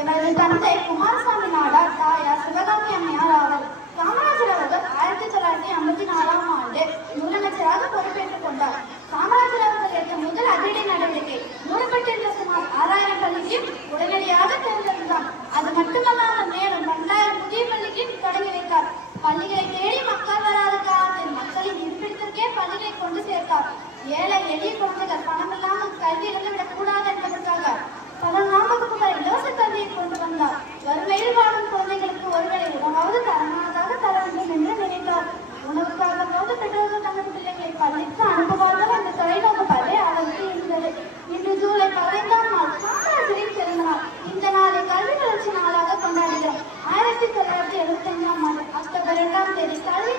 இவரது தந்தை குமாரசாமி நாடார், தாயார் சிவகாமி அம்மையார் ஆவார். காமராஜர் அவர்கள் 1954ஆம் ஆண்டு முதலமைச்சராக பொறுப்பேற்றுக் கொண்டார். காமராஜர் அவர்கள் எடுத்த முதல் அதிரடி நடவடிக்கை மூடப்பட்டிருந்த சுமார் 6000 பள்ளிகளையும் உடனடியாக திறந்திருந்தார். அது மட்டுமல்லாமல் மேலும் 2000 புதிய பள்ளிக்கு தொடங்கி வைத்தார். பள்ளிகளை தேடி மக்கள் வராத காலத்தில் மக்களின் இருப்பிடத்திற்கே பள்ளிகளை கொண்டு சேர்த்தார். ஏழை எளிய குழந்தைகள் பணமில்லாமல் கல்வி இழந்துவிடக் கூடாது என்பதற்காக 11ஆம் வகுப்பு வரை இலவச கல்வியை கொண்டு வந்தார். வறுமையில் வாழும் குழந்தைகளுக்கு ஒருவேளை உணவாவது தரமானதாக தர வேண்டும் என்று நினைத்தார். உணவுக்காக போது பெற்றோர்கள் தங்கள் பிள்ளைகளை பள்ளிக்கு அனுப்புவார்கள் என்ற தொலைநோக்கு பார்வை அவருக்கு இருந்தது. இன்று ஜூலை 15ஆம் நாள் காமராஜரின் பிறந்தநாள். இந்த நாளை கல்வி வளர்ச்சி நாளாக கொண்டாடுகிறோம். 1975ஆம் ஆண்டு அக்டோபர் 2ஆம் தேதி கல்வி